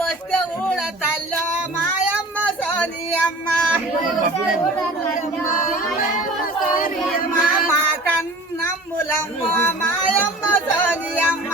వస్తే కూడా తల్లో మాయమ్మ సోనియమ్మ మా కన్నమ్ములమ్మ మాయమ్మ సోనియమ్మ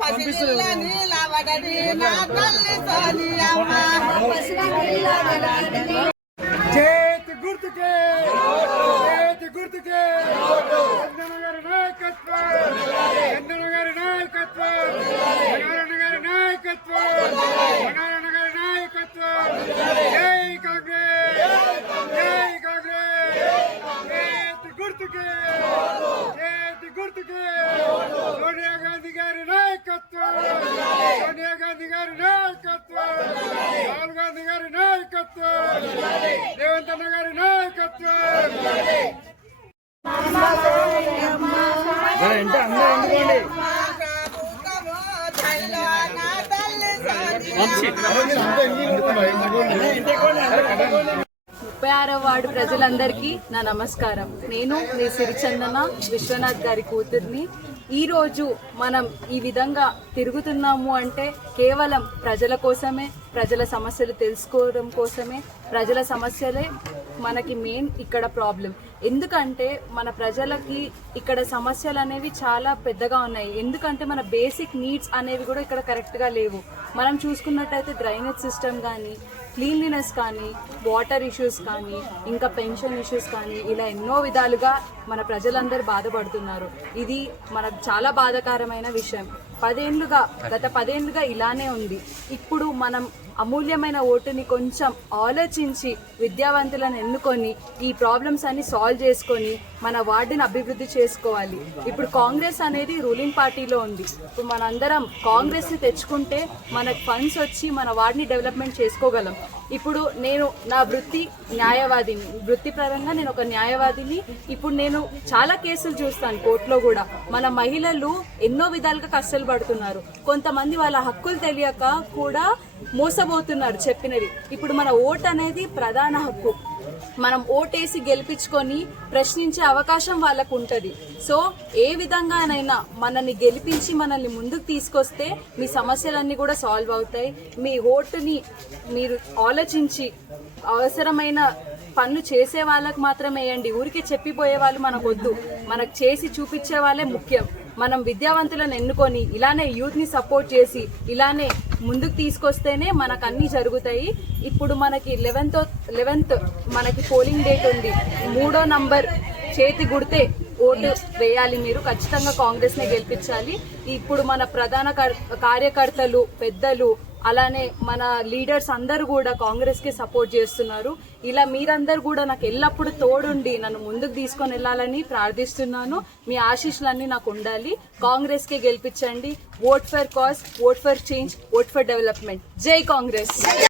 పసిపిల్ల నీలవడది నా తల్లి సోనియమ్మ చేతి గుర్తుకే చేతి గుర్తుకే చంద్రన్న గారి నాయకత్వం చంద్రన్న గారి నాయకత్వం చంద్రన్న గారి నాయకత్వం జై కాంగ్రెస్ జై కాంగ్రెస్ చేతి గుర్తుకే చేతి గుర్తుకే సోనియా గాంధీ గారి నాయకత్వం సోనియా గాంధీ గారి నాయకత్వం రాహుల్ గాంధీ గారి నాయకత్వం రేవంత్ అన్న గారి నాయకత్వం ముప్పై 6వ వార్డు ప్రజలందరికీ నా నమస్కారం. నేను మీ సిరిచందన విశ్వనాథ్ గారి కూతుర్ని. ఈరోజు మనం ఈ విధంగా తిరుగుతున్నాము అంటే కేవలం ప్రజల కోసమే, ప్రజల సమస్యలు తెలుసుకోవడం కోసమే. ప్రజల సమస్యలే మనకి మెయిన్ ఇక్కడ ప్రాబ్లం. ఎందుకంటే మన ప్రజలకి ఇక్కడ సమస్యలు అనేవి చాలా పెద్దగా ఉన్నాయి. ఎందుకంటే మన బేసిక్ నీడ్స్ అనేవి కూడా ఇక్కడ కరెక్ట్గా లేవు. మనం చూసుకున్నట్టయితే డ్రైనేజ్ సిస్టమ్ కానీ, క్లీన్లీనెస్ కానీ, వాటర్ ఇష్యూస్ కానీ, ఇంకా పెన్షన్ ఇష్యూస్ కానీ, ఇలా ఎన్నో విధాలుగా మన ప్రజలందరూ బాధపడుతున్నారు. ఇది మనకు చాలా బాధాకరమైన విషయం. గత 10 ఏళ్లుగా ఇలానే ఉంది. ఇప్పుడు మనం అమూల్యమైన ఓటుని కొంచెం ఆలోచించి విద్యావంతులను ఎన్నుకొని ఈ ప్రాబ్లమ్స్ అన్ని సాల్వ్ చేసుకొని మన వార్డుని అభివృద్ధి చేసుకోవాలి. ఇప్పుడు కాంగ్రెస్ అనేది రూలింగ్ పార్టీలో ఉంది. ఇప్పుడు మనందరం కాంగ్రెస్ని తెచ్చుకుంటే మనకు ఫండ్స్ వచ్చి మన వార్డుని డెవలప్మెంట్ చేసుకోగలం. ఇప్పుడు నేను నా న్యాయవాదిని, వృత్తిపరంగా నేను ఒక న్యాయవాదిని. ఇప్పుడు నేను చాలా కేసులు చూస్తాను కోర్టులో కూడా. మన మహిళలు ఎన్నో విధాలుగా కష్టాలు పడుతున్నారు. కొంతమంది వాళ్ళ హక్కులు తెలియక కూడా మోసపోతున్నారు చెప్పినవి. ఇప్పుడు మన ఓటు అనేది ప్రధాన హక్కు. మనం ఓటేసి గెలిపించుకొని ప్రశ్నించే అవకాశం వాళ్ళకు ఉంటుంది. సో ఏ విధంగానైనా మనల్ని గెలిపించి మనల్ని ముందుకు తీసుకొస్తే మీ సమస్యలన్నీ కూడా సాల్వ్ అవుతాయి. మీ ఓటుని మీరు ఆలోచించి అవసరమైన పనులు చేసే వాళ్ళకు మాత్రమే వేయండి. ఊరికే చెప్పిపోయే వాళ్ళు మనకు వద్దు. మనకు చేసి చూపించే వాళ్ళే ముఖ్యం. మనం విద్యావంతులను ఎన్నుకొని ఇలానే యూత్ని సపోర్ట్ చేసి ఇలానే ముందుకు తీసుకొస్తేనే మనకు అన్నీ జరుగుతాయి. ఇప్పుడు మనకి 11th మనకి పోలింగ్ డేట్ ఉంది. 3వ నంబర్ చేతి గుర్తే ఓటు వేయాలి. మీరు ఖచ్చితంగా కాంగ్రెస్నే గెలిపించాలి. ఇప్పుడు మన ప్రధాన కార్యకర్తలు, పెద్దలు, అలానే మన లీడర్స్ అందరూ కూడా కాంగ్రెస్కి సపోర్ట్ చేస్తున్నారు. ఇలా మీరందరూ కూడా నాకు ఎల్లప్పుడూ తోడుండి నన్ను ముందుకు తీసుకొని వెళ్ళాలని ప్రార్థిస్తున్నాను. మీ ఆశీస్సులన్నీ నాకు ఉండాలి. కాంగ్రెస్కే గెలిపించండి. Vote for cause, vote for change, vote for development. జై కాంగ్రెస్.